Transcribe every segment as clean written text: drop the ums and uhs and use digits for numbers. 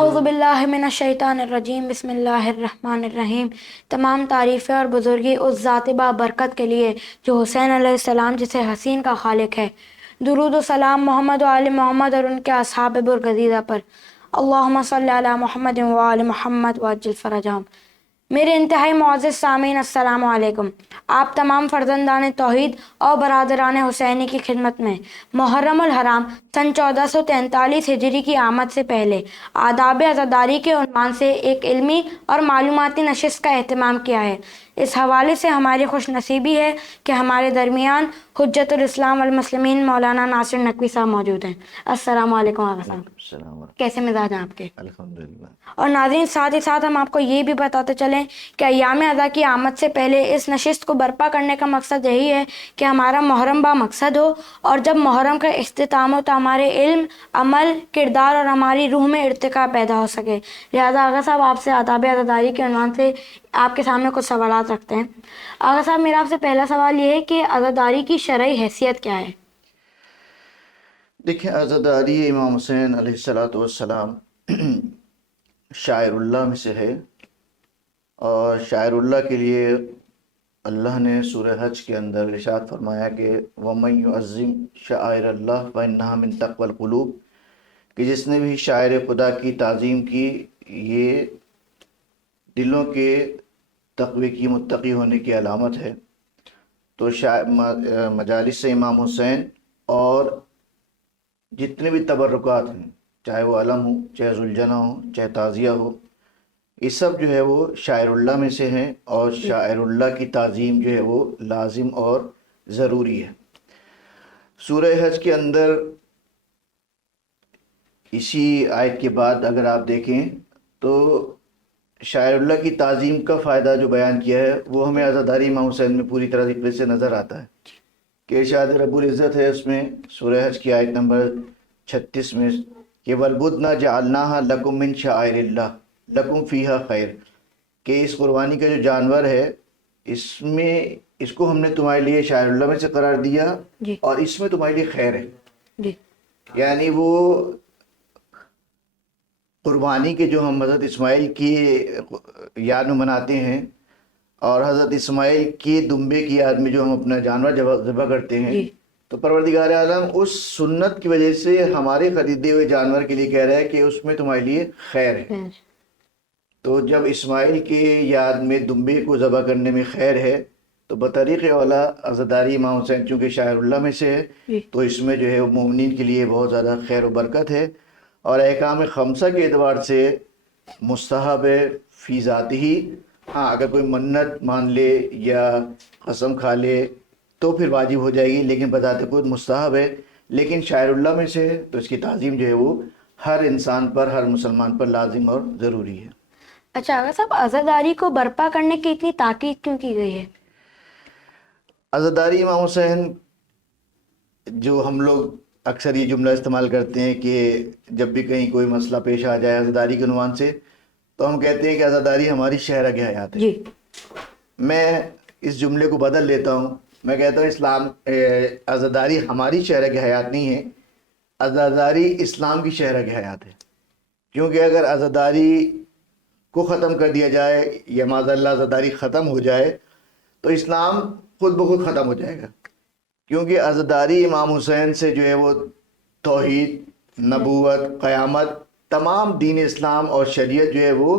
اعوذ باللہ من الشیطان الرجیم، بسم اللہ الرحمن الرحیم۔ تمام تعریفیں اور بزرگی اس ذات با برکت کے لیے جو حسین علیہ السلام جسے حسین کا خالق ہے۔ درود و سلام محمد و آل محمد اور ان کے اصحاب برگزیدہ پر۔ اللہم صلی علی محمد و آل محمد وعجل فرجہم۔ میرے انتہائی معزز سامعین، السلام علیکم۔ آپ تمام فرزندان توحید اور برادران حسینی کی خدمت میں محرم الحرام سن 1443 ہجری کی آمد سے پہلے آداب عزاداری کے عنوان سے ایک علمی اور معلوماتی نشست کا اہتمام کیا ہے۔ اس حوالے سے ہماری خوش نصیبی ہے کہ ہمارے درمیان حجت الاسلام والمسلمین مولانا ناصر نقوی صاحب موجود ہیں۔ السلام علیکم آقا صاحب، کیسے مزاج ہیں آپ کے؟ الحمدللہ۔ اور ناظرین، ساتھ ہی ساتھ ہم آپ کو یہ بھی بتاتے چلیں کہ ایام ادا کی آمد سے پہلے اس نشست کو برپا کرنے کا مقصد یہی ہے کہ ہمارا محرم با مقصد ہو، اور جب محرم کا اختتام ہو تو ہمارے علم، عمل، کردار اور ہماری روح میں ارتقاء پیدا ہو سکے۔ لہٰذا آغا صاحب آپ سے آداب عزاداری کے عنوان سے آپ کے سامنے کچھ سوالات رکھتے ہیں۔ آغا صاحب، میرا آپ سے پہلا سوال یہ ہے کہ عزاداری کی شرعی حیثیت کیا ہے؟ دیکھیں، عزاداری امام حسین علیہ السلام شاعر اللہ میں سے ہے، اور شاعر اللہ کے لیے اللہ نے سورہ حج کے اندر ارشاد فرمایا کہ وَمَن يُعَظِّمْ شَعَائِرَ اللَّهِ فَإِنَّهَا مِن تَقْوَى الْقُلُوبِ، کہ جس نے بھی شاعر خدا کی تعظیم کی، یہ دلوں کے تقوی کی، متقی ہونے کی علامت ہے۔ تو مجالس امام حسین اور جتنے بھی تبرکات ہیں، چاہے وہ علم ہو، چاہے ذوالجناح ہو، چاہے تعزیہ ہو، یہ سب جو ہے وہ شاعر اللہ میں سے ہیں، اور شاعر اللہ کی تعظیم جو ہے وہ لازم اور ضروری ہے۔ سورہ حج کے اندر اسی آیت کے بعد اگر آپ دیکھیں تو شاعر اللہ کی تعظیم کا فائدہ جو بیان کیا ہے وہ ہمیں عزاداری امام حسین میں پوری طرح سے نظر آتا ہے کہ ارشاد رب العزت ہے اس میں سورہ حج کی آیت نمبر 36 میں کہ وَالْبُدْنَ جَعَلْنَاهَا لَكُم مِّن شَعَائِرِ اللَّهِ لَكُم فِيهَا خَيْرٌ، کہ اس قربانی کا جو جانور ہے اس کو ہم نے تمہارے لیے شاعر اللہ میں سے قرار دیا، اور اس میں تمہارے لیے خیر ہے۔ یعنی وہ قربانی کے جو ہم حضرت اسماعیل کی یاد میں مناتے ہیں، اور حضرت اسماعیل کی دمبے کی یاد میں جو ہم اپنا جانور ذبح کرتے ہیں، تو پروردگار عالم اس سنت کی وجہ سے ہمارے خریدے ہوئے جانور کے لیے کہہ رہا ہے کہ اس میں تمہارے لیے خیر ہے۔ تو جب اسماعیل کی یاد میں دمبے کو ذبح کرنے میں خیر ہے، تو بطریق اولا عزاداری امام حسین چونکہ شاعر اللہ میں سے ہے، تو اس میں جو ہے وہ مومنین کے لیے بہت زیادہ خیر و برکت ہے، اور احکام خمسہ کے اعتبار سے مستحب ہے فی ذات ہی۔ ہاں، اگر کوئی منت مان لے یا قسم کھا لے تو پھر واجب ہو جائے گی، لیکن بذات خود مستحب ہے۔ لیکن شاعر اللہ میں سے ہے تو اس کی تعظیم جو ہے وہ ہر انسان پر، ہر مسلمان پر لازم اور ضروری ہے۔ اچھا آغا صاحب، عزاداری کو برپا کرنے کی اتنی تاکید کیوں کی گئی ہے؟ عزاداری امام حسین، جو ہم لوگ اکثر یہ جملہ استعمال کرتے ہیں کہ جب بھی کہیں کوئی مسئلہ پیش آ جائے عزاداری کے عنوان سے، تو ہم کہتے ہیں کہ عزاداری ہماری شہرگ حیات ہے۔ میں اس جملے کو بدل لیتا ہوں، میں کہتا ہوں عزاداری ہماری شہرگ حیات نہیں ہے، عزاداری اسلام کی شہرگ حیات ہے۔ کیونکہ اگر عزاداری کو ختم کر دیا جائے یا معاذ اللہ عزاداری ختم ہو جائے تو اسلام خود بخود ختم ہو جائے گا، کیونکہ عزاداری امام حسین سے جو ہے وہ توحید، نبوت، قیامت، تمام دین اسلام اور شریعت جو ہے وہ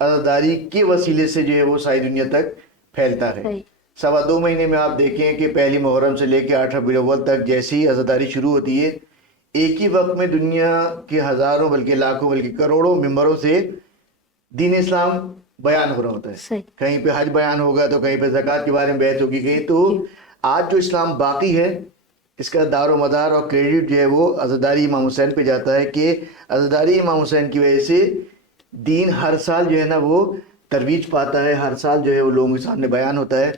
عزاداری کے وسیلے سے جو ہے وہ ساری دنیا تک پھیلتا ہے۔ 2.25 مہینے میں آپ دیکھیں کہ پہلی محرم سے لے کے 8 ربیع الاول تک جیسی عزاداری شروع ہوتی ہے، ایک ہی وقت میں دنیا کے ہزاروں بلکہ لاکھوں بلکہ کروڑوں ممبروں سے دین اسلام بیان ہو رہا ہوتا ہے۔ کہیں پہ حج بیان ہوگا تو کہیں پہ زکوٰۃ کے بارے میں بحث ہوگی، کہیں تو آج جو اسلام باقی ہے اس کا دار و مدار اور کریڈٹ جو ہے وہ عزاداری امام حسین پہ جاتا ہے، کہ عزاداری امام حسین کی وجہ سے دین ہر سال جو ہے نا وہ ترویج پاتا ہے، ہر سال جو ہے وہ لوگوں کے سامنے بیان ہوتا ہے۔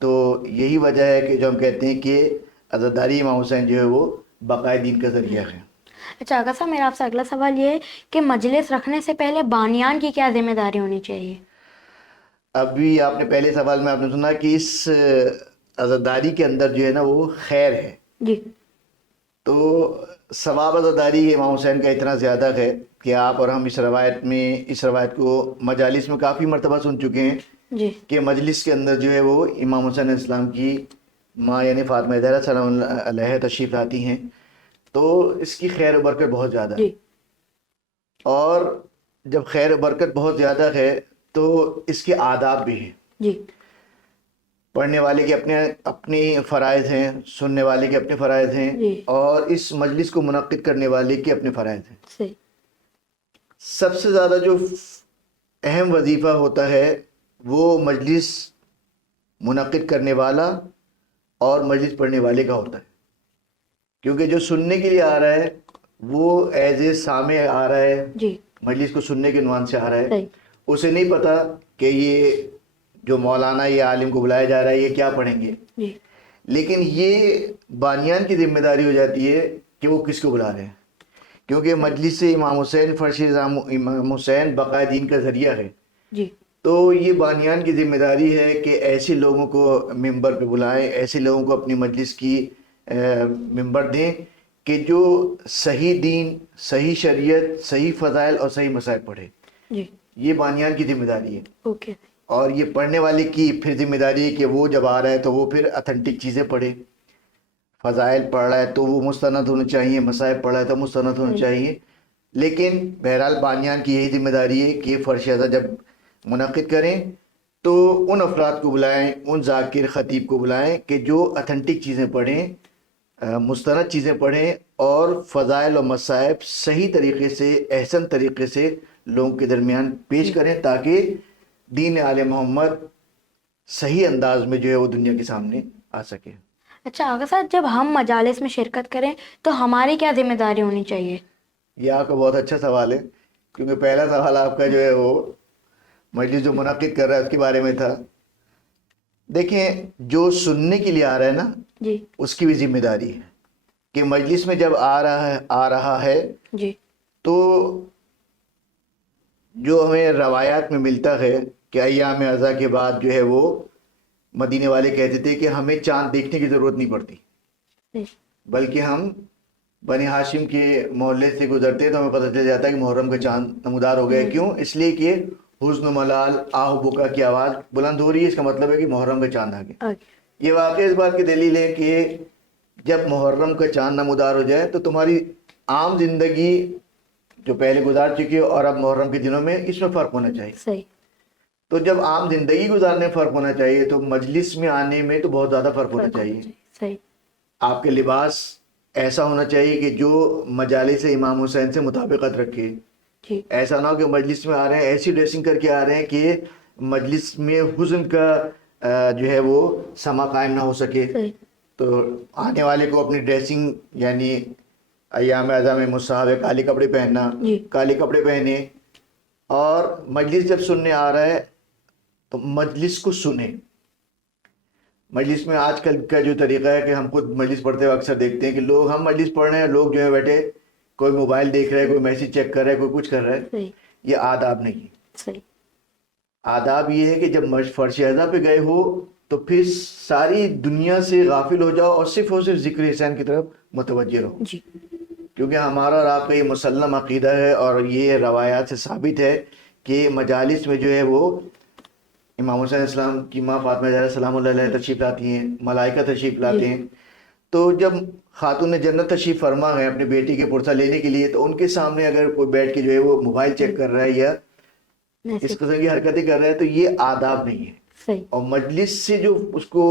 تو یہی وجہ ہے کہ جو ہم کہتے ہیں کہ عزاداری امام حسین جو ہے وہ بقائے دین کا ذریعہ ہے۔ اچھا آغا صاحب، میرا آپ سے اگلا سوال یہ ہے کہ مجلس رکھنے سے پہلے بانیان کی کیا ذمہ داری ہونی چاہیے؟ ابھی آپ نے پہلے سوال میں آپ نے سنا کہ اس عزاداری کے اندر جو ہے نا وہ خیر ہے، تو ثواب عزاداری امام حسین کا اتنا زیادہ ہے کہ آپ اور ہم اس روایت کو مجالس میں کافی مرتبہ سن چکے ہیں جی کہ مجلس کے اندر جو ہے وہ امام حسین علیہ السلام کی ماں یعنی فاطمہ زہرا سلام اللہ علیہ تشریف لاتی ہیں، تو اس کی خیر و برکت بہت زیادہ ہے۔ جی اور جب خیر و برکت بہت زیادہ ہے تو اس کے آداب بھی ہیں۔ جی پڑھنے والے کے اپنے فرائض ہیں، سننے والے کے اپنے فرائض ہیں، جی اور اس مجلس کو منعقد کرنے والے کے اپنے فرائض ہیں۔ صحیح سب سے زیادہ جو اہم وظیفہ ہوتا ہے وہ مجلس منعقد کرنے والا اور مجلس پڑھنے والے کا ہوتا ہے، کیونکہ جو سننے کے لیے آ رہا ہے وہ ایز اے سامع آ رہا ہے، جی مجلس کو سننے کے عنوان سے آ رہا ہے، صحیح اسے نہیں پتا کہ یہ جو مولانا یا عالم کو بلایا جا رہا ہے یہ کیا پڑھیں گے، جی لیکن یہ بانیان کی ذمہ داری ہو جاتی ہے کہ وہ کس کو بلا رہے ہیں، کیونکہ مجلس سے امام حسین فرش امام حسین بقائے دین کا ذریعہ ہے۔ جی تو یہ بانیان کی ذمہ داری ہے کہ ایسے لوگوں کو ممبر پہ بلائیں، ایسے لوگوں کو اپنی مجلس کی ممبر دیں کہ جو صحیح دین، صحیح شریعت، صحیح فضائل اور صحیح مسائل پڑھے۔ جی یہ بانیان کی ذمہ داری ہے، اوکے اور یہ پڑھنے والے کی پھر ذمہ داری ہے کہ وہ جب آ رہا ہے تو وہ پھر اتھینٹک چیزیں پڑھے۔ فضائل پڑھ رہا ہے تو وہ مستند ہونے چاہیے، مسائل پڑھ رہا ہے تو مستند ہونے چاہیے، لیکن بہرحال بانیان کی یہی ذمہ داری ہے کہ فرش ازا جب منعقد کریں تو ان افراد کو بلائیں، ان ذاکر خطیب کو بلائیں کہ جو اتھینٹک چیزیں پڑھیں، مستند چیزیں پڑھیں، اور فضائل و مصائب صحیح طریقے سے، احسن طریقے سے لوگوں کے درمیان پیش کریں، تاکہ دین آل محمد صحیح انداز میں جو ہے وہ دنیا کے سامنے آ سکے۔ اچھا آقا صاحب، جب ہم مجالس میں شرکت کریں تو ہماری کیا ذمہ داری ہونی چاہیے؟ یہ آپ کا بہت اچھا سوال ہے، کیونکہ پہلا سوال آپ کا جو ہے وہ مجلس جو منعقد کر رہا ہے اس کے بارے میں تھا۔ دیکھیں، جو سننے کے لیے آ رہا ہے نا، جی اس کی بھی ذمہ داری ہے کہ مجلس میں جب آ رہا ہے جی تو جو ہمیں روایات میں ملتا ہے کہ ایام عزا کے بعد جو ہے وہ مدینے والے کہتے تھے کہ ہمیں چاند دیکھنے کی ضرورت نہیں پڑتی، صحیح بلکہ ہم بنی ہاشم کے محلے سے گزرتے تو ہمیں پتہ چل جاتا ہے کہ محرم کا چاند نمودار ہو گیا۔ کیوں؟ اس لیے کہ حزن و ملال، آہ و بکا کی آواز بلند ہو رہی ہے، اس کا مطلب ہے کہ محرم کا چاند آ گیا۔ اوکے یہ واقعہ اس بات کی دلیل ہے کہ جب محرم کا چاند نمودار ہو جائے تو تمہاری عام زندگی جو پہلے گزار چکی ہے اور اب محرم کے دنوں میں، اس میں فرق ہونا چاہیے۔ صحیح تو جب عام زندگی گزارنے میں فرق ہونا چاہیے تو مجلس میں آنے میں تو بہت زیادہ فرق ہونا چاہیے۔ صحیح آپ کے لباس ایسا ہونا چاہیے کہ جو مجالس امام حسین سے مطابقت رکھے۔ جی ایسا نہ ہو کہ مجلس میں آ رہے ہیں ایسی ڈریسنگ کر کے آ رہے ہیں کہ مجلس میں حزن کا جو ہے وہ سما قائم نہ ہو سکے۔ صحیح تو آنے والے کو اپنی ڈریسنگ، یعنی ایام اعظم میں مستحب ہے کالے کپڑے پہننا، جی کالے کپڑے پہنے، اور مجلس جب سننے آ رہا ہے تو مجلس کو سنیں۔ مجلس میں آج کل کا جو طریقہ ہے کہ ہم خود مجلس پڑھتے ہوئے اکثر دیکھتے ہیں کہ ہم مجلس پڑھ رہے ہیں، لوگ جو ہے بیٹھے کوئی موبائل دیکھ رہا ہے، کوئی میسج چیک کر رہا ہے، کوئی کچھ کر رہا ہے۔ صحیح یہ آداب نہیں ہے۔ صحیح آداب یہ ہے کہ جب فرش اعضا پہ گئے ہو تو پھر ساری دنیا سے غافل ہو جاؤ اور صرف ذکر حسین کی طرف متوجہ رہو، جی کیونکہ ہمارا اور آپ کا یہ مسلم عقیدہ ہے اور یہ روایات سے ثابت ہے کہ مجالس میں جو ہے وہ امام حسین علیہ السلام کی ماں فاطمہ زہرا سلام اللہ علیہ تشریف لاتی ہیں، ملائکہ تشریف لاتے ہیں۔ تو جب خاتون جنت تشریف فرما گئے اپنی بیٹی کے پرسہ لینے کے لیے، تو ان کے سامنے اگر کوئی بیٹھ کے جو ہے وہ موبائل چیک کر رہا ہے یا اس قسم کی حرکتیں کر رہا ہے تو یہ آداب نہیں ہے۔ صحیح اور مجلس سے جو اس کو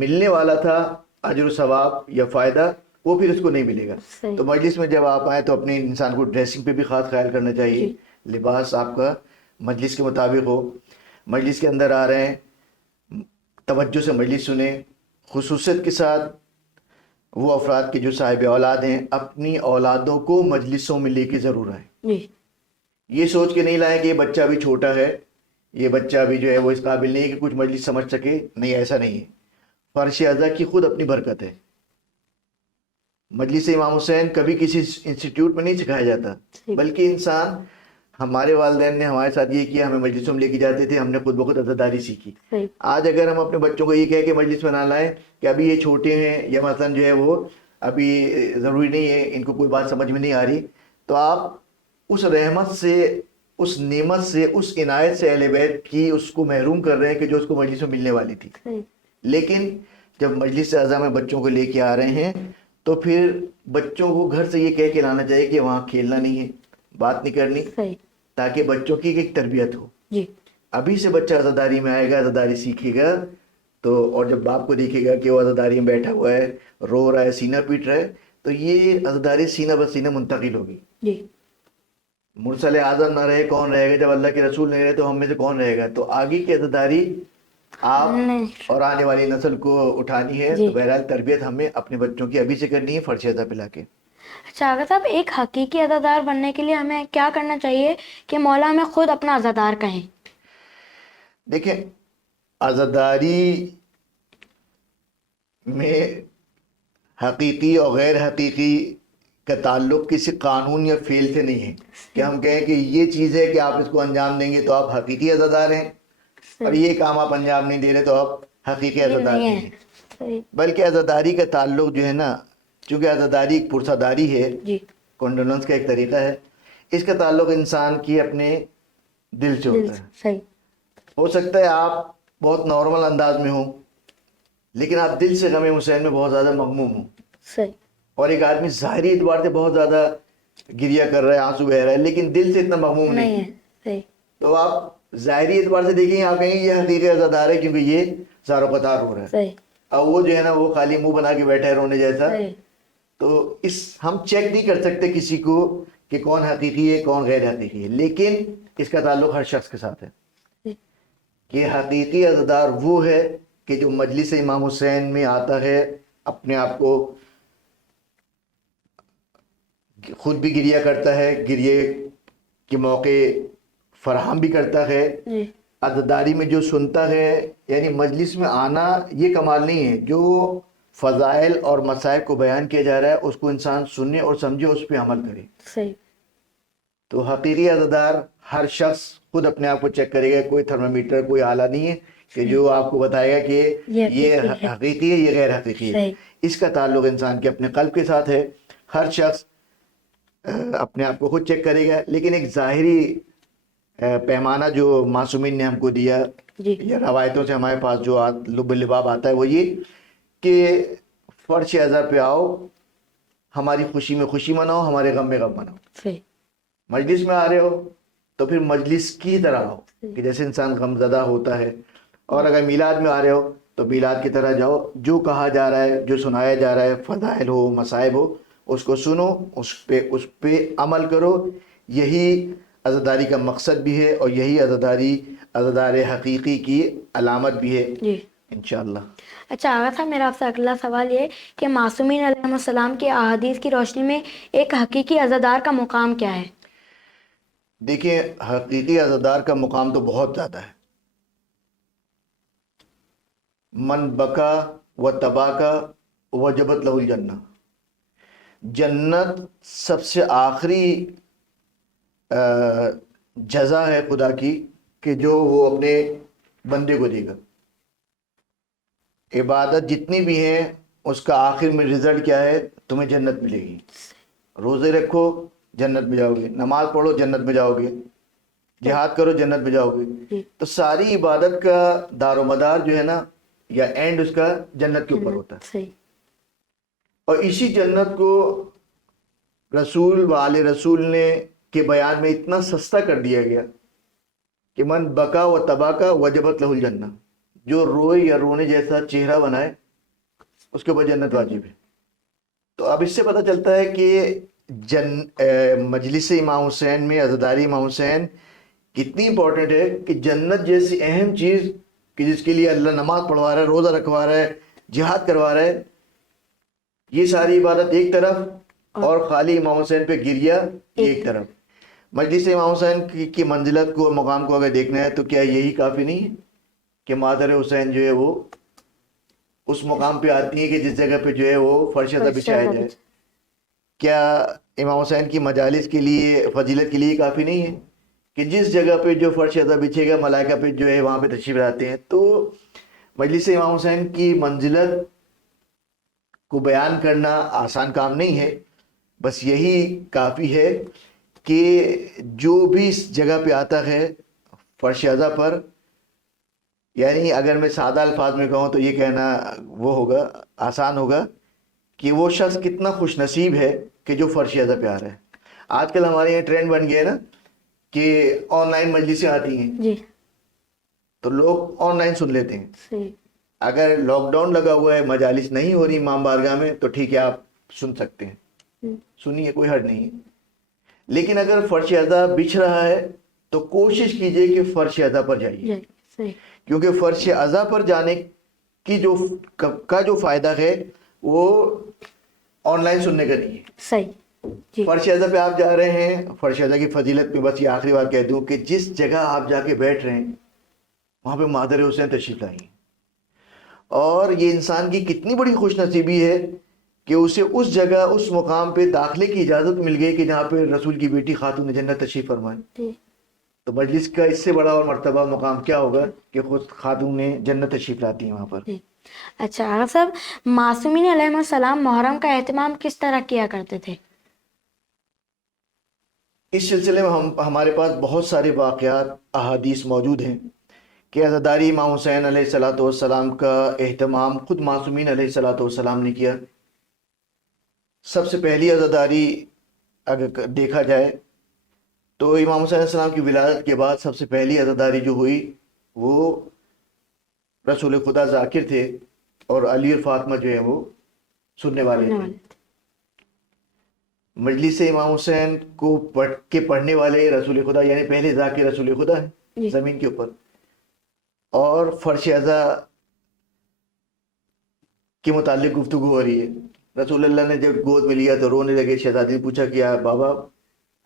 ملنے والا تھا اجر و ثواب یا فائدہ، وہ پھر اس کو نہیں ملے گا۔ صحیح تو مجلس میں جب آپ آئیں تو اپنے انسان کو ڈریسنگ پہ بھی خاص خیال کرنا چاہیے، لباس آپ کا مجلس کے مطابق ہو۔ مجلس کے اندر آ رہے ہیں، توجہ سے مجلس سنیں، خصوصیت کے ساتھ وہ افراد کے جو صاحب اولاد ہیں اپنی اولادوں کو مجلسوں میں لے کے ضرور آئیں۔ جی یہ سوچ کے نہیں لائیں کہ یہ بچہ بھی چھوٹا ہے، یہ بچہ بھی جو ہے وہ اس قابل نہیں ہے کہ کچھ مجلس سمجھ سکے، نہیں، ایسا نہیں ہے۔ فرش ازا کی خود اپنی برکت ہے۔ مجلس امام حسین کبھی کسی انسٹیٹیوٹ میں نہیں سکھایا جاتا، بلکہ انسان، ہمارے والدین نے ہمارے ساتھ یہ کیا، ہمیں مجلسوں میں لے کے جاتے تھے، ہم نے خود بخود عزاداری سیکھی۔ صحیح آج اگر ہم اپنے بچوں کو یہ کہہ کے مجلس میں نہ لائیں کہ ابھی یہ چھوٹے ہیں، یا مثلا جو ہے وہ ابھی ضروری نہیں ہے ان کو کوئی بات سمجھ میں نہیں آ رہی، تو آپ اس رحمت سے، اس نعمت سے، اس عنایت سے اہل بیت کی اس کو محروم کر رہے ہیں کہ جو اس کو مجلس میں ملنے والی تھی۔ صحیح لیکن جب مجلس اعظم میں بچوں کو لے کے آ رہے ہیں تو پھر بچوں کو گھر سے یہ کہہ کے لانا چاہیے کہ وہاں کھیلنا نہیں ہے، بات نہیں کرنی، صحیح تاکہ بچوں کی ایک تربیت ہو۔ جی ابھی سے بچہ عزاداری میں آئے گا، عزاداری سیکھے گا تو، اور جب باپ کو دیکھے گا کہ وہ عزاداری میں بیٹھا ہوا ہے، رو رہا ہے، سینہ پیٹ رہا ہے، تو یہ عزاداری سینہ بسینہ منتقل ہوگی۔ جی مرسل اعظم نہ رہے کون رہے گا؟ جب اللہ کے رسول نہیں رہے تو ہم میں سے کون رہے گا؟ تو آگے کی عزاداری آپ نہیں اور آنے والی نسل کو اٹھانی ہے۔ جی تو بہرحال تربیت ہمیں اپنے بچوں کی ابھی سے کرنی ہے، فرش ادا پلا کے۔ اچھا آغا صاحب، ایک حقیقی عزادار بننے کے لیے ہمیں کیا کرنا چاہیے کہ مولا ہمیں خود اپنا عزادار کہیں؟ دیکھیں، عزاداری میں حقیقی اور غیر حقیقی کا تعلق کسی قانون یا فعل سے نہیں ہے کہ ہم کہیں کہ یہ چیز ہے کہ آپ اس کو انجام دیں گے تو آپ حقیقی عزادار ہیں، اور یہ کام آپ انجام نہیں دے رہے تو آپ حقیقی عزادار نہیں ہیں۔ صحیح بلکہ عزاداری کا تعلق جو ہے نا، چونکہ عزاداری ایک پرساداری ہے، جی کنڈولنس کا ایک طریقہ ہے، اس کا تعلق انسان کی اپنے دل سے ہوتا ہے۔ صحیح ہو سکتا ہے آپ بہت نارمل انداز میں ہوں، لیکن آپ دل سے غم حسین میں بہت زیادہ مغموم ہوں، صحیح اور ایک آدمی ظاہری اعتبار سے بہت زیادہ گریہ کر رہا ہے، آنسو بہہ رہا ہے، لیکن دل سے اتنا مغموم نہیں نہیں ہے، ہے۔ صحیح تو آپ ظاہری اعتبار سے دیکھیں گے، آپ کہیں گے یہ حقیقی عزادار ہے کیونکہ یہ زار و قطار ہو رہا ہے، صحیح اور وہ جو ہے نا وہ خالی منہ بنا کے بیٹھا ہے رونے جیسا۔ صحیح تو ہم چیک نہیں کر سکتے کسی کو کہ کون حقیقی ہے کون غیر حقیقی ہے، لیکن اس کا تعلق ہر شخص کے ساتھ ہے کہ حقیقی عزادار وہ ہے کہ جو مجلس امام حسین میں آتا ہے، اپنے آپ کو خود بھی گریہ کرتا ہے، گریے کے موقع فراہم بھی کرتا ہے، جی عزاداری میں جو سنتا ہے، یعنی مجلس میں آنا یہ کمال نہیں ہے، جو فضائل اور مصائب کو بیان کیا جا رہا ہے اس کو انسان سننے اور سمجھے، اس پہ عمل کرے۔ صحیح تو حقیقی عزادار ہر شخص خود اپنے آپ کو چیک کرے گا، کوئی تھرمامیٹر کوئی آلہ نہیں ہے کہ جو آپ کو بتائے گا کہ یہ حقیقی ہے یہ غیر حقیقی ہے۔ صحیح اس کا تعلق انسان کے اپنے قلب کے ساتھ ہے۔ ہر شخص اپنے آپ کو خود چیک کرے گا، لیکن ایک ظاہری پیمانہ جو معصومین نے ہم کو دیا جی یا روایتوں سے ہمارے پاس جو لب لباب آتا ہے وہ یہ کہ فرش اعظم پہ آؤ، ہماری خوشی میں خوشی مناؤ، ہمارے غم میں غم مناؤ۔ صحیح مجلس میں آ رہے ہو تو پھر مجلس کی طرح ہو کہ جیسے انسان غم زدہ ہوتا ہے، اور اگر میلاد میں آ رہے ہو تو میلاد کی طرح جاؤ، جو کہا جا رہا ہے، جو سنایا جا رہا ہے، فضائل ہو مصائب ہو، اس کو سنو، اس پہ عمل کرو۔ یہی عزاداری کا مقصد بھی ہے، اور یہی عزادار حقیقی کی علامت بھی ہے جی انشاءاللہ۔ اچھا آغا صاحب، میرا آپ سے اگلا سوال یہ کہ معصومین علیہ السلام کے احادیث کی روشنی میں ایک حقیقی عزادار کا مقام کیا ہے؟ دیکھیں، حقیقی عزادار کا مقام تو بہت زیادہ ہے۔ من بکا و تباکا وجبت لہ الجنہ، جنت سب سے آخری جزا ہے خدا کی کہ جو وہ اپنے بندے کو دے گا۔ عبادت جتنی بھی ہیں اس کا آخر میں رزلٹ کیا ہے؟ تمہیں جنت ملے گی۔ روزے رکھو جنت میں جاؤ گے، نماز پڑھو جنت میں جاؤ گے، جہاد کرو جنت میں جاؤ گے۔ تو ساری عبادت کا دار و مدار جو ہے نا، یا اینڈ اس کا جنت کے اوپر ہوتا ہے۔ صحیح اور اسی جنت کو رسول و آل رسول نے کے بیان میں اتنا سستا کر دیا گیا کہ من بکا و تباکا وجبت لہ الجنہ، جو روئے یا رونے جیسا چہرہ بنائے اس کے اوپر جنت واجب ہے۔ تو اب اس سے پتہ چلتا ہے کہ مجلس امام حسین میں عزاداری امام حسین کتنی امپورٹنٹ ہے، کہ جنت جیسی اہم چیز کہ جس کے لیے اللہ نماز پڑھوا رہا ہے، روزہ رکھوا رہا ہے، جہاد کروا رہا ہے، یہ ساری عبادت ایک طرف، اور خالی امام حسین پہ گریہ ایک طرف۔ مجلس امام حسین کی منزلت کو، مقام کو اگر دیکھنا ہے تو کیا یہی کافی نہیں ہے کہ مادر حسین جو ہے وہ اس مقام پہ آتی ہے کہ جس جگہ پہ جو ہے وہ فرش ادا بچھایا جائے؟ کیا امام حسین کی مجالس کے لیے، فضیلت کے لیے کافی نہیں ہے کہ جس جگہ پہ جو فرش ادا بچھے گا ملائکہ پہ جو ہے وہاں پہ تشریف لاتے ہیں؟ تو مجلس امام حسین کی منزلت کو بیان کرنا آسان کام نہیں ہے، بس یہی کافی ہے کہ جو بھی اس جگہ پہ آتا ہے فرش اعضا پر، یعنی اگر میں سادہ الفاظ میں کہوں تو یہ کہنا وہ ہوگا، آسان ہوگا کہ وہ شخص کتنا خوش نصیب ہے کہ جو فرش اعضا پہ آ رہا ہے۔ آج کل ہمارے یہاں ٹرینڈ بن گیا ہے نا کہ آن لائن مجلسیں آتی ہیں، جی تو لوگ آن لائن سن لیتے ہیں۔ صحیح، اگر لاک ڈاؤن لگا ہوا ہے، مجالس نہیں ہو رہی امام بارگاہ میں، تو ٹھیک ہے آپ سن سکتے ہیں، سنیے، کوئی حرج نہیں ہے۔ لیکن اگر فرش اعضا بچھ رہا ہے تو کوشش کیجئے کہ فرش اعضا پر جائیے، جی صحیح، کیونکہ فرش اعضا پر جانے کی جو فائدہ ہے وہ آن لائن سننے کا نہیں ہے۔ صحیح، جی فرش اعضا پہ آپ جا رہے ہیں، فرش اعضا کی فضیلت میں بس یہ آخری بار کہہ دوں کہ جس جگہ آپ جا کے بیٹھ رہے ہیں وہاں پہ مادر حسین تشریف لائی ہیں، اور یہ انسان کی کتنی بڑی خوش نصیبی ہے کہ اسے اس جگہ، اس مقام پہ داخلے کی اجازت مل گئی کہ جہاں پہ رسول کی بیٹی خاتون جنت تشریف فرمائے۔ جی تو مجلس کا اس سے بڑا اور مرتبہ مقام کیا ہوگا کہ خود خاتون جنت تشریف لاتی ہیں وہاں پر۔ جی۔ اچھا آغا صاحب، معصومین علیہ السلام محرم کا اہتمام کس طرح کیا کرتے تھے؟ اس سلسلے میں ہمارے پاس بہت سارے واقعات، احادیث موجود ہیں کہ عزاداری امام حسین علیہ الصلوۃ والسلام کا اہتمام خود معصومین علیہ الصلوۃ والسلام نے کیا۔ سب سے پہلی عزاداری اگر دیکھا جائے تو امام حسین علیہ السلام کی ولادت کے بعد سب سے پہلی عزاداری جو ہوئی وہ رسول خدا ذاکر تھے، اور علی اور فاطمہ جو ہیں وہ سننے والے تھے۔ مجلس امام حسین کو پڑھنے والے رسول خدا، یعنی پہلے ذاکر رسول خدا ہے زمین کے اوپر، اور فرش اعضا کے متعلق گفتگو ہو رہی ہے۔ رسول اللہ نے جب گود میں لیا تو رونے لگے۔ شہزادی نے پوچھا کہ بابا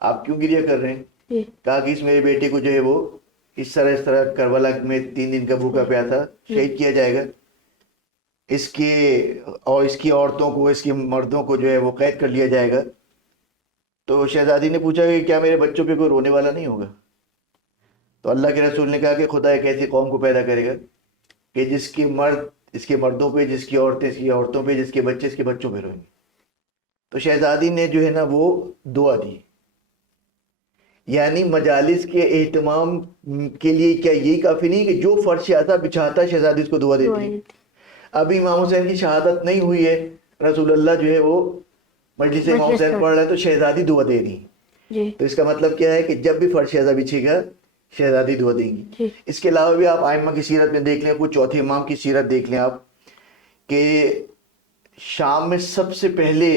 آپ کیوں گریہ کر رہے ہیں؟ کہا کہ اس میرے بیٹے کو جو ہے وہ اس طرح کربلا میں 3 دن کا بھوکا پیا تھا، شہید کیا جائے گا، اس کی عورتوں کو، اس کے مردوں کو جو ہے وہ قید کر لیا جائے گا۔ تو شہزادی نے پوچھا کہ کیا میرے بچوں پہ کوئی رونے والا نہیں ہوگا؟ تو اللہ کے رسول نے کہا کہ خدا ایک ایسی قوم کو پیدا کرے گا کہ جس کے مرد اس کے مردوں پہ، جس کی عورتیں اس کی عورتوں پہ، جس کے بچے اس کے بچوں پہ روئیں گے۔ تو شہزادی نے جو ہے نا وہ دعا دی، یعنی مجالس کے اہتمام کے لیے کیا یہی کافی نہیں کہ جو فرش اعضا بچھاتا ہے شہزادی اس کو دعا دیتی ہے؟ ابھی امام حسین کی شہادت نہیں ہوئی ہے، رسول اللہ جو ہے وہ مجلس امام حسین پڑھ رہے ہیں تو شہزادی دعا دے رہی۔ تو اس کا مطلب کیا ہے کہ جب بھی فرش اعضا بچھے گا شہزادی دعا دیں گی۔ اس کے علاوہ بھی آپ ائمہ کی سیرت میں دیکھ لیں، کچھ چوتھے امام کی سیرت دیکھ لیں آپ، کہ شام میں سب سے پہلے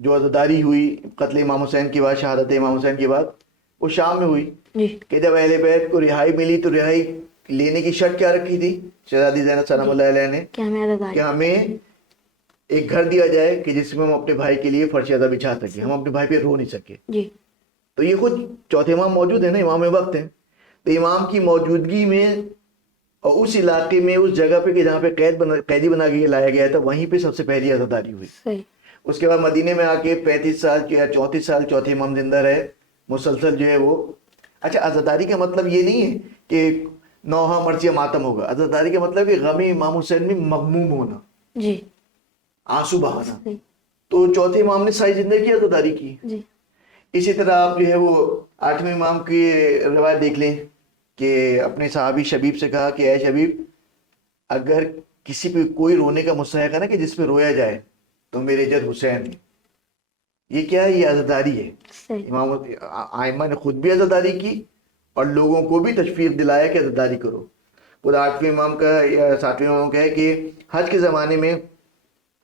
جو عزاداری ہوئی قتل امام حسین کے بعد، شہادت امام حسین کے بعد، وہ شام میں ہوئی کہ جب اہل بیت کو رہائی ملی تو رہائی لینے کی شرط کیا رکھی تھی شہزادی زینب سلام اللہ علیہ نے کہ ہمیں ایک گھر دیا جائے کہ جس میں ہم اپنے بھائی کے لیے فرش اعضا بچھا سکیں، ہم اپنے بھائی پہ رو نہیں سکے۔ تو یہ خود چوتھے امام موجود ہیں نا، امام وقت ہیں، تو امام کی موجودگی میں اور اس علاقے میں، اس جگہ پہ کہ جہاں پہ قیدی بنا کے لایا گیا تھا، وہیں پہ سب سے پہلی عزاداری ہوئی۔ اس کے بعد مدینے میں آ کے 35 سال یا 34 سال چوتھے امام زندہ رہے، مسلسل جو ہے وہ۔ اچھا، عزاداری کا مطلب یہ نہیں ہے کہ نوحہ مرثیہ ماتم ہوگا، عزاداری کا مطلب کہ غم امام حسین میں مغموم ہونا، آنسو بہانا۔ تو چوتھے امام نے ساری زندگی عزاداری کی۔ اسی طرح آپ جو ہے وہ 8ویں امام کی روایت دیکھ لیں کہ اپنے صحابی شبیب سے کہا کہ اے شبیب، اگر کسی پہ کوئی رونے کا مستحق ہے نا کہ جس پہ رویا جائے تو میرے جد حسین ہے۔ یہ کیا ہے؟ یہ عزاداری ہے۔ امام ائمہ نے خود بھی عزاداری کی اور لوگوں کو بھی تشویق دلایا کہ عزاداری کرو۔ خود 8ویں امام کا یا 7ویں امام کا ہے کہ حج کے زمانے میں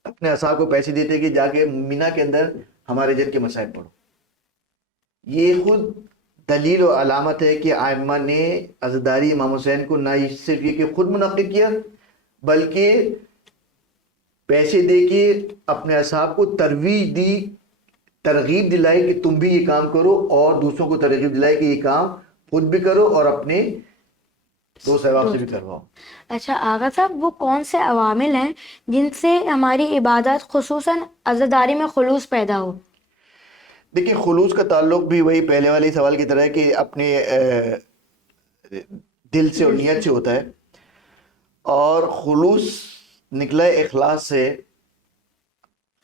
اپنے اصحاب کو پیسے دیتے کہ جا کے مینا کے اندر ہمارے جد کے مسائل پڑھو۔ یہ خود دلیل و علامت ہے کہ ائمہ نے عزاداری امام حسین کو نہ صرف یہ کہ خود منعقد کیا، بلکہ پیسے دے کے اپنے اصحاب کو ترویج دی، ترغیب دلائی کہ تم بھی یہ کام کرو، اور دوسروں کو ترغیب دلائی کہ یہ کام خود بھی کرو اور اپنے دوست احباب سے بھی کرواؤ۔ اچھا آغا صاحب، وہ کون سے عوامل ہیں جن سے ہماری عبادات خصوصاً عزاداری میں خلوص پیدا ہو؟ دیکھیں، خلوص کا تعلق بھی وہی پہلے والے سوال کی طرح ہے کہ اپنے دل سے اور نیت سے ہوتا ہے، اور خلوص نکلا ہے اخلاص سے،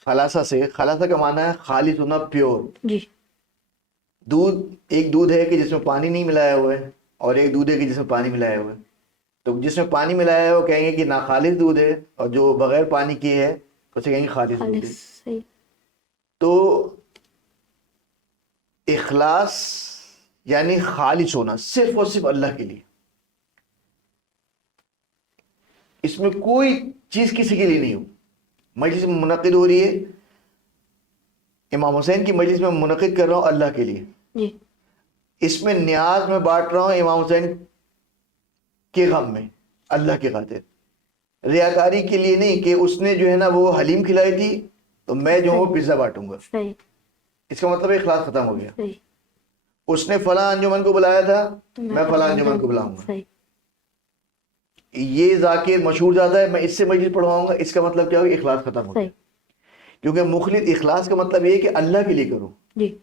خلاصہ سے، خلاصہ کا معنی ہے خالص ہونا، پیور. جی دودھ، ایک دودھ ہے کہ جس میں پانی نہیں ملایا ہوا ہے، اور ایک دودھ ہے کہ جس میں پانی ملایا ہوا ہے. تو جس میں پانی ملایا ہے وہ کہیں گے کہ ناخالص دودھ ہے، اور جو بغیر پانی کے ہے اسے کہیں گے خالص دودھ ہے. خالص صحیح. تو اخلاص یعنی خالص ہونا صرف اور صرف اللہ کے لیے. اس میں کوئی چیز کسی کے لیے نہیں ہو. مجلس میں منعقد ہو رہی ہے، امام حسین کی مجلس میں منعقد کر رہا ہوں اللہ کے لیے. جی اس میں نیاز میں بانٹ رہا ہوں امام حسین کے غم میں اللہ کی خاطر. ریاکاری کے لیے نہیں کہ اس نے جو ہے نا وہ حلیم کھلائی تھی تو میں جو ہوں وہ پیزا بانٹوں گا. صحیح اس کا مطلب اخلاص ختم ہو گیا. صحیح. اس نے فلاں انجمن کو بلایا تھا تو میں فلاں انجمن کو بلاؤں گا. صحیح. یہ ذاکر مشہور زیادہ ہے میں اس سے مجلس پڑھواؤں گا. اس کا مطلب کیا ہوگا؟ اخلاص ختم ہو گیا. صحیح. کیونکہ مخلص، اخلاص کا مطلب یہ ہے کہ اللہ کے لیے کرو. جی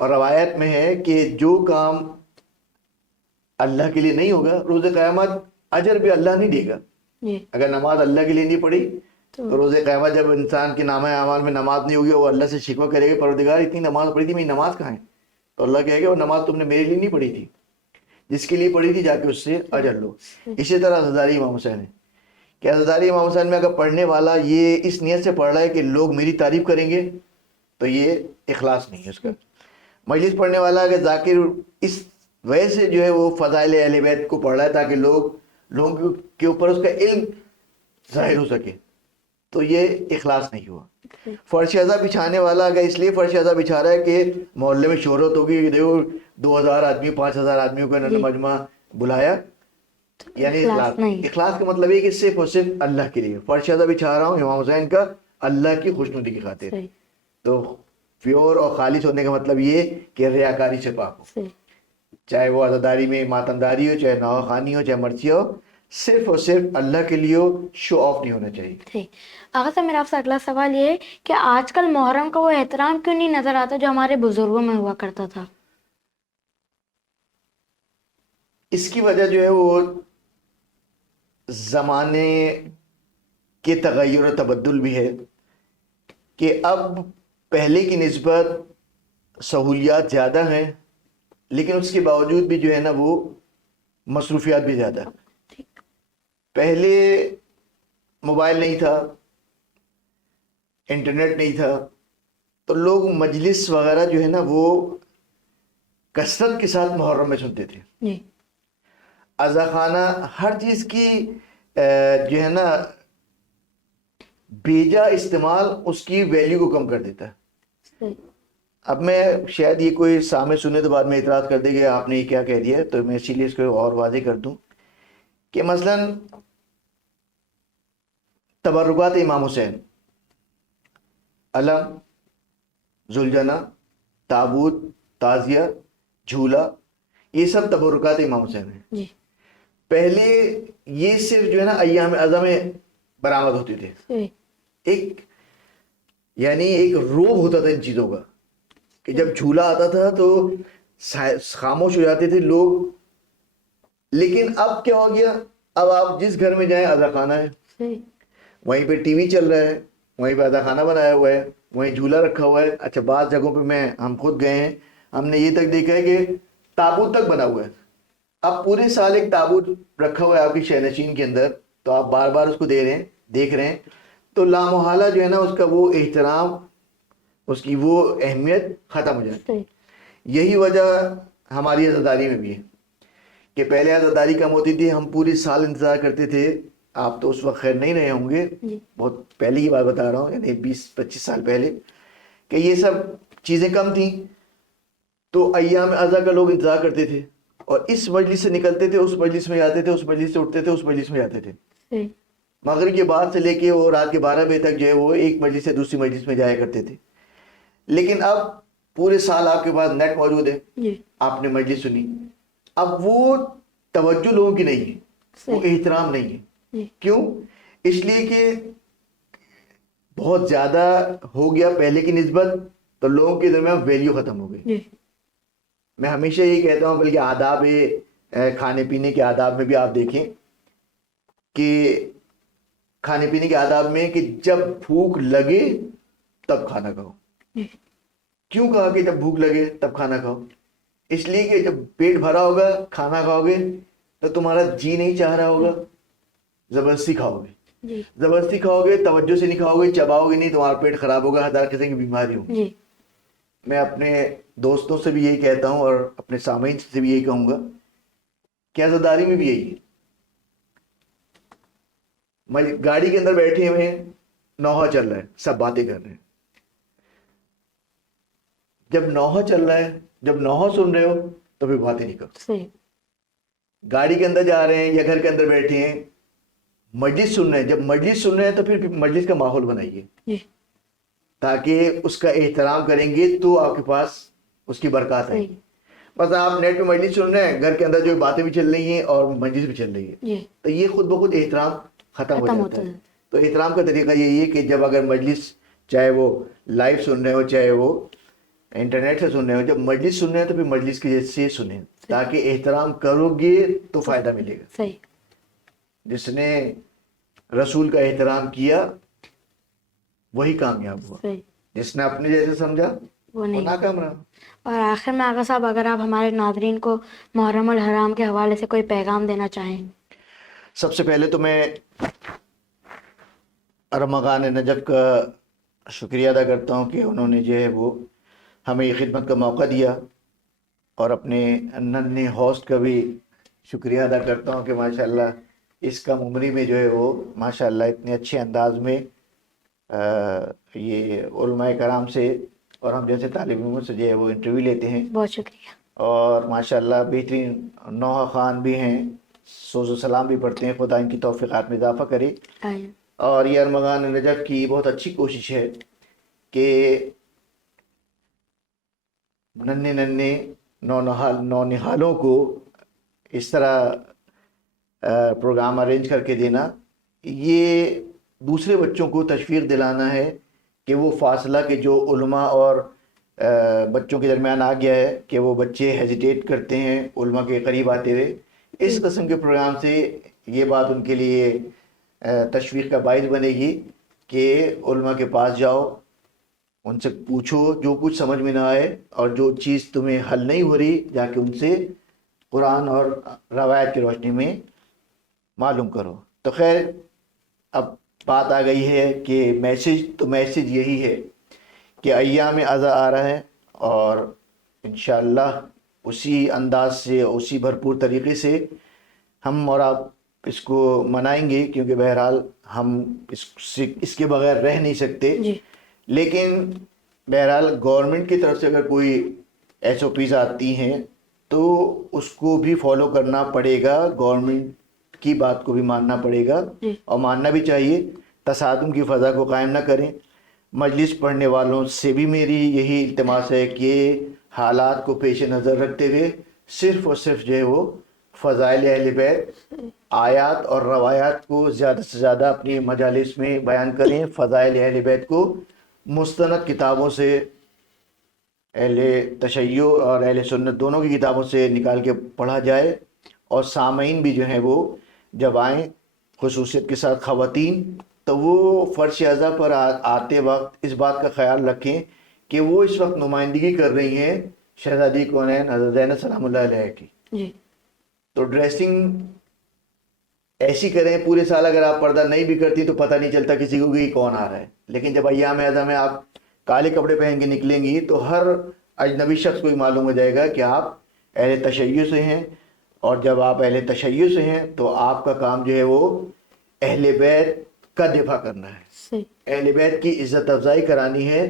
اور روایت میں ہے کہ جو کام اللہ کے لیے نہیں ہوگا روز قیامت اجر بھی اللہ نہیں دے گا. جی اگر نماز اللہ کے لیے نہیں پڑھی تو تو روز قیامت جب انسان کے نامہ اعمال میں نماز نہیں ہوگی وہ اللہ سے شکوہ کرے گا، پروردگار اتنی نماز پڑھی تھی میری نماز کہاں ہے؟ تو اللہ کہے گا وہ نماز تم نے میرے لیے نہیں پڑھی تھی، جس کے لیے پڑھی تھی جا کے اس سے اجر لو. اسی طرح عزاداری امام حسین ہے کہ عزاداری امام حسین میں اگر پڑھنے والا یہ اس نیت سے پڑھ رہا ہے کہ لوگ میری تعریف کریں گے تو یہ اخلاص نہیں ہے اس کا. مجلس پڑھنے والا اگر ذاکر اس وجہ سے جو ہے وہ فضائل اہل بیت کو پڑھ رہا ہے تاکہ لوگوں کے اوپر اس کا علم ظاہر ہو سکے تو یہ اخلاص نہیں ہوا. فرش ازا بچھانے والا اگر اس لیے فرش ازا بچھا رہا ہے کہ محلے میں شہرت ہوگی کہ دیکھو 2000 آدمی 5000 آدمیوں کو انہوں نے مجمع بلایا، یعنی اخلاص. اخلاص کا مطلب یہ کہ صرف اور صرف اللہ کے لیے فرش ازا بچھا رہا ہوں امام حسین کا اللہ کی خوشنودی کی خاطر. صحیح. تو پیور اور خالص ہونے کا مطلب یہ کہ ریاکاری سے پاک ہو، صحیح. چاہے وہ عزاداری میں ماتمداری ہو، چاہے نوا خوانی ہو، چاہے مرثیہ ہو، صرف اور صرف اللہ کے لیے ہو. شو آف نہیں ہونا چاہیے. ٹھیک. آغا صاحب میرا آپ سے اگلا سوال یہ ہے کہ آج کل محرم کا وہ احترام کیوں نہیں نظر آتا جو ہمارے بزرگوں میں ہوا کرتا تھا؟ اس کی وجہ جو ہے وہ زمانے کے تغیر و تبدل بھی ہے کہ اب پہلے کی نسبت سہولیات زیادہ ہیں لیکن اس کے باوجود بھی جو ہے نا وہ مصروفیات بھی زیادہ. ٹھیک. پہلے موبائل نہیں تھا، انٹرنیٹ نہیں تھا، تو لوگ مجلس وغیرہ جو ہے نا وہ کثرت کے ساتھ محرم میں سنتے تھے. جی عزا خانہ ہر چیز کی جو ہے نا بیجا استعمال اس کی ویلیو کو کم کر دیتا ہے. صحیح. اب میں شاید یہ کوئی سامنے سننے تو بعد میں اعتراض کر دے کہ آپ نے یہ کیا کہہ دیا، تو میں اسی لیے اس کو اور واضح کر دوں کہ مثلا تبرکات امام حسین، علم، زلجنہ، تابوت، تعزیہ، جھولا، یہ سب تبرکات امام حسین ہیں. جی پہلے یہ صرف جو ہے نا ایام اعظم میں برآمد ہوتے تھے. صحیح. ایک یعنی ایک روب ہوتا تھا ان چیزوں کا کہ جب جھولا آتا تھا تو خاموش ہو جاتے تھے لوگ. لیکن اب کیا ہو گیا؟ اب آپ جس گھر میں جائیں عزا خانہ ہے، صحیح. وہیں پہ ٹی وی چل رہا ہے، وہیں پہ عزا خانہ بنایا ہوا ہے، وہیں جھولا رکھا ہوا ہے. اچھا بعض جگہوں پہ ہم خود گئے ہیں، ہم نے یہ تک دیکھا ہے کہ تابوت تک بنا ہوا ہے. اب پورے سال ایک تابوت رکھا ہوا ہے آپ کی شہنشین کے اندر، تو آپ بار بار اس کو دیکھ رہے ہیں، تو لامحالہ جو ہے نا اس کا وہ احترام، اس کی وہ اہمیت ختم ہو جاتی ہے. یہی وجہ ہماری عزاداری میں بھی ہے کہ پہلے عزاداری کم ہوتی تھی، ہم پوری سال انتظار کرتے تھے. آپ تو اس وقت خیر نہیں رہے ہوں گے، بہت پہلے کی بات بتا رہا ہوں، یعنی 20-25 سال پہلے، کہ یہ سب چیزیں کم تھیں تو ایام اعضا کا لوگ انتظار کرتے تھے اور اس مجلس سے نکلتے تھے، اس مجلس میں جاتے تھے، اس مجلس سے اٹھتے تھے، اس مجلس میں جاتے تھے. مغرب کے بعد سے لے کے وہ رات کے 12 بجے تک جو ہے وہ ایک مجلس سے دوسری مجلس میں جایا کرتے تھے. لیکن اب پورے سال آپ کے پاس نیٹ موجود ہے، آپ نے مجلس سنی. اب وہ توجہ لوگوں کی نہیں ہے، وہ احترام نہیں ہے. کیوں؟ اس لیے کہ بہت زیادہ ہو گیا پہلے کی نسبت، تو لوگوں کے درمیان ویلیو ختم ہو گئی. میں ہمیشہ یہ کہتا ہوں، بلکہ آداب کھانے پینے کے آداب میں بھی آپ دیکھیں کہ کھانے پینے کے آداب میں کہ جب بھوک لگے تب کھانا کھاؤ. کیوں کہا کہ جب بھوک لگے تب کھانا کھاؤ؟ اس لیے کہ جب پیٹ بھرا ہوگا کھانا کھاؤ گے تو تمہارا جی نہیں چاہ رہا ہوگا, زبردستی کھاؤ گے. زبردستی کھاؤ گے, توجہ سے نہیں کھاؤ گے, چباؤ گے نہیں, تمہارا پیٹ خراب ہوگا, ہزار قسم کی بیماری ہوگی. میں اپنے دوستوں سے بھی یہی کہتا ہوں اور اپنے سامعین سے بھی یہی کہوں گا کہ عزاداری میں بھی یہی ہے. گاڑی کے اندر بیٹھے ہوئے ہیں, نوحہ چل رہا ہے, سب باتیں کر رہے ہیں. جب نوحہ چل رہا ہے, جب نوحہ سن رہے ہو تو پھر باتیں نہیں کرو. گاڑی کے اندر جا رہے ہیں یا گھر کے اندر بیٹھے ہیں, مجلس سن رہے ہیں, جب مجلس سن رہے ہیں تو پھر مجلس کا ماحول بنائیے تاکہ اس کا احترام کریں گے تو آپ کے پاس اس کی برکات ہے. بس آپ نیٹ پہ مجلس سن رہے ہیں, گھر کے اندر جو باتیں بھی چل رہی ہیں اور مجلس بھی چل رہی ہے, تو یہ خود بخود احترام ختم ہو جاتا ہے. تو احترام کا طریقہ یہی ہے کہ جب اگر مجلس, چاہے وہ لائیو سن رہے ہو چاہے وہ انٹرنیٹ سے سن رہے ہو, جب مجلس سن رہے ہیں تو پھر مجلس کی جیسے سنیں تاکہ احترام کرو گے تو فائدہ ملے گا. جس نے رسول کا احترام کیا وہی کامیاب ہوا, جس نے اپنے جیسے سمجھا وہ ناکام رہا. اور آخر میں آغا صاحب اگر آپ ہمارے ناظرین کو محرم الحرام کے حوالے سے کوئی پیغام دینا چاہیں. سب سے پہلے تو میں ارمغان نجف کا شکریہ ادا کرتا ہوں کہ انہوں نے جو ہے وہ ہمیں یہ خدمت کا موقع دیا, اور اپنے ننھے ہوسٹ کا بھی شکریہ ادا کرتا ہوں کہ ماشاءاللہ اس کم عمری میں جو ہے وہ ماشاءاللہ اتنے اچھے انداز میں یہ علماء کرام سے اور ہم جیسے طالب علموں سے جو ہے وہ انٹرویو لیتے ہیں. بہت شکریہ. اور ماشاءاللہ بہترین نوحہ خوان بھی ہیں, سوز و سلام بھی پڑھتے ہیں, خدا ان کی توفیقات میں اضافہ کرے. اور یہ ارمغان نجف کی بہت اچھی کوشش ہے کہ ننھے نونہالوں کو اس طرح پروگرام ارینج کر کے دینا, یہ دوسرے بچوں کو تشویق دلانا ہے کہ وہ فاصلہ کہ جو علماء اور بچوں کے درمیان آ گیا ہے کہ وہ بچے ہیزیٹیٹ کرتے ہیں علماء کے قریب آتے ہوئے, اس قسم کے پروگرام سے یہ بات ان کے لیے تشویق کا باعث بنے گی کہ علماء کے پاس جاؤ, ان سے پوچھو جو کچھ سمجھ میں نہ آئے, اور جو چیز تمہیں حل نہیں ہو رہی جا کے ان سے قرآن اور روایت کی روشنی میں معلوم کرو. تو خیر اب بات آ گئی ہے کہ میسیج یہی ہے کہ ایام عزا آ رہا ہے, اور انشاءاللہ اسی انداز سے اسی بھرپور طریقے سے ہم اور آپ اس کو منائیں گے, کیونکہ بہرحال ہم اس کے بغیر رہ نہیں سکتے. لیکن بہرحال گورنمنٹ کی طرف سے اگر کوئی ایس او پیز آتی ہیں تو اس کو بھی فالو کرنا پڑے گا, گورنمنٹ کی بات کو بھی ماننا پڑے گا, اور ماننا بھی چاہیے. تصادم کی فضا کو قائم نہ کریں. مجلس پڑھنے والوں سے بھی میری یہی التماس ہے کہ حالات کو پیش نظر رکھتے ہوئے صرف اور صرف جو ہے وہ فضائل اہل بیت, آیات اور روایات کو زیادہ سے زیادہ اپنی مجالس میں بیان کریں. فضائل اہل بیت کو مستند کتابوں سے, اہل تشیع اور اہل سنت دونوں کی کتابوں سے نکال کے پڑھا جائے, اور سامعین بھی جو ہیں وہ جب آئیں خصوصیت کے ساتھ خواتین تو وہ فرش اعضا پر آتے وقت اس بات کا خیال رکھیں کہ وہ اس وقت نمائندگی کر رہی ہیں شہزادی کونین حضرت زینب سلام اللہ علیہ کی. تو ڈریسنگ ایسی کریں, پورے سال اگر آپ پردہ نہیں بھی کرتی تو پتہ نہیں چلتا کسی کو کہ کون آ رہا ہے, لیکن جب ایام اعظم میں آپ کالے کپڑے پہن کے نکلیں گی تو ہر اجنبی شخص کو معلوم ہو جائے گا کہ آپ اہل تشیع سے ہیں, اور جب آپ اہل تشیع سے ہیں تو آپ کا کام جو ہے وہ اہل بیت کا دفاع کرنا ہے, اہل بیت کی عزت افزائی کرانی ہے.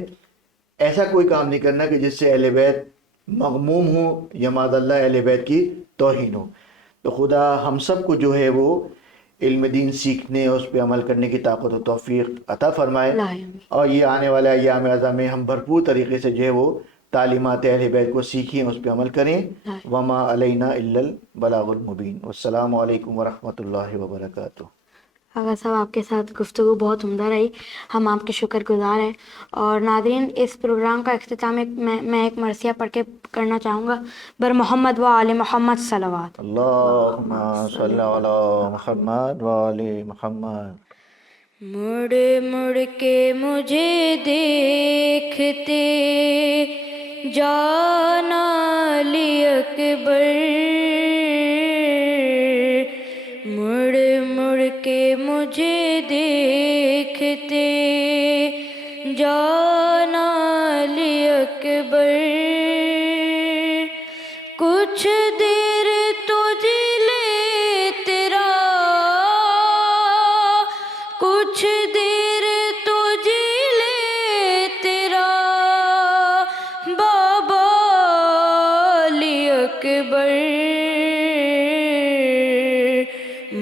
ایسا کوئی کام نہیں کرنا کہ جس سے اہل بیت مغموم ہو یا معاذ اللہ اہل بیت کی توہین ہو. تو خدا ہم سب کو جو ہے وہ علم دین سیکھنے اور اس پہ عمل کرنے کی طاقت و توفیق عطا فرمائے, اور یہ آنے والے ایام اعظم میں ہم بھرپور طریقے سے جو ہے وہ تعلیمات اہل بیت کو سیکھیں, اس پہ عمل کریں. وما علینا الا البلاغ المبین. والسلام علیکم ورحمۃ اللہ وبرکاتہ. آغا صاحب آپ کے ساتھ گفتگو بہت عمدہ رہی, ہم آپ کے شکر گزار ہیں. اور ناظرین اس پروگرام کا اختتام میں ایک مرثیہ پڑھ کے کرنا چاہوں گا. بر محمد و آل محمد صلوات. اللہم صلی علی محمد و آل محمد. مڑ مڑ کے مجھے دیکھتے جانا علی اکبر، مڑ مڑ کے مجھے دیکھتے جانا علی اکبر، کچھ دیر تجھ لے تیرا، کچھ دیر تجھ لے تیرا بابا علی اکبر،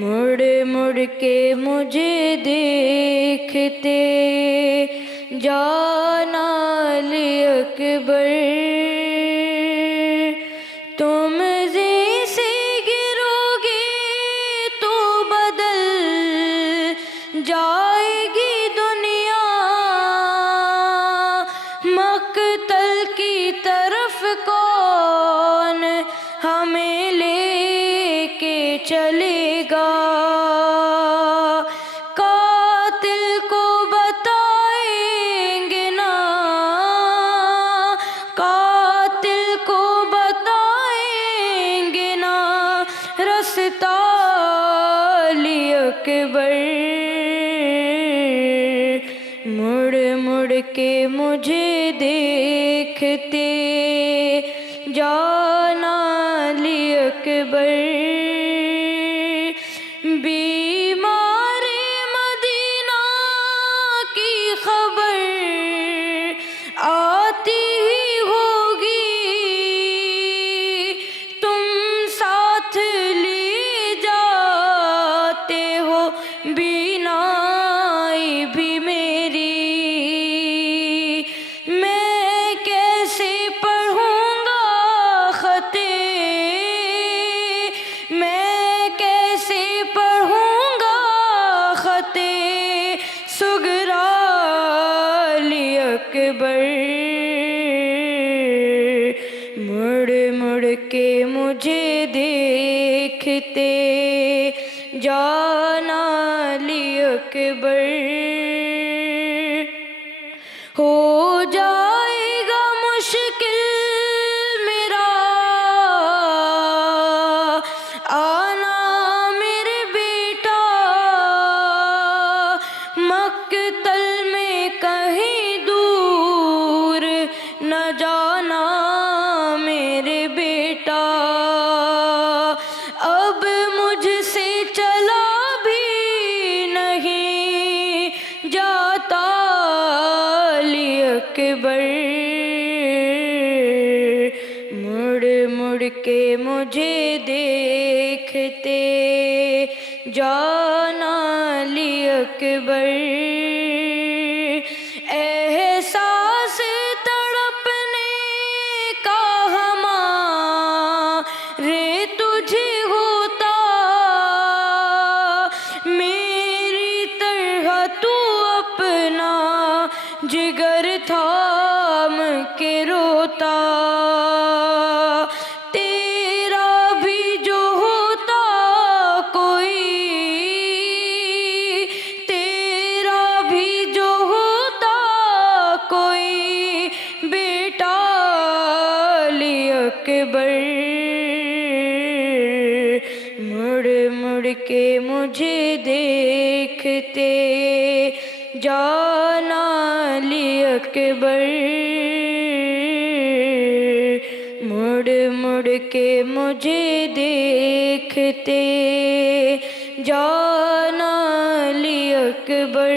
مڑ مڑ کے مجھے دیکھتے جانا علی اکبر، تم سے گرو گے تو بدل جائے گی دنیا، مقتل کی طرف کون ہمیں لے کے چلے گا، قاتل کو بتائیں گے نا، قاتل کو بتائیں گے نا رستہ علی اکبر، مڑ مڑ کے مجھے دیکھتے جانا علی اکبر، بیمار مدینہ کی خبر آتی ہی ہوگی، تم ساتھ لیے جاتے ہو بینائی بھی میری، میں کیسے پڑھوں گا خطے، میں کیسے پڑھوں گا خطے سغرا علی اکبر، مڑ مڑ کے مجھے دیکھتے جانا علی اکبر، ہو جائے گا مشکل میرا آنا میرے بیٹا، مقتل میں کہیں دور نہ جانا میرے بیٹا، اب مجھ سے چلا بھی نہیں جاتا علی اکبر، مڑ مڑ کے مجھے دیکھتے جانا علی اکبر، احساس تڑپنے کا ہمارے تجھے ہوتا، میری طرح تو اپنا جگر تھام کے روتا، تیرا بھی جو ہوتا کوئی، تیرا بھی جو ہوتا کوئی بیٹا علی اکبر، مڑ مڑ کے مجھے دیکھتے جانا علی اکبر، مڑ مڑ کے مجھے دیکھتے جانا علی اکبر۔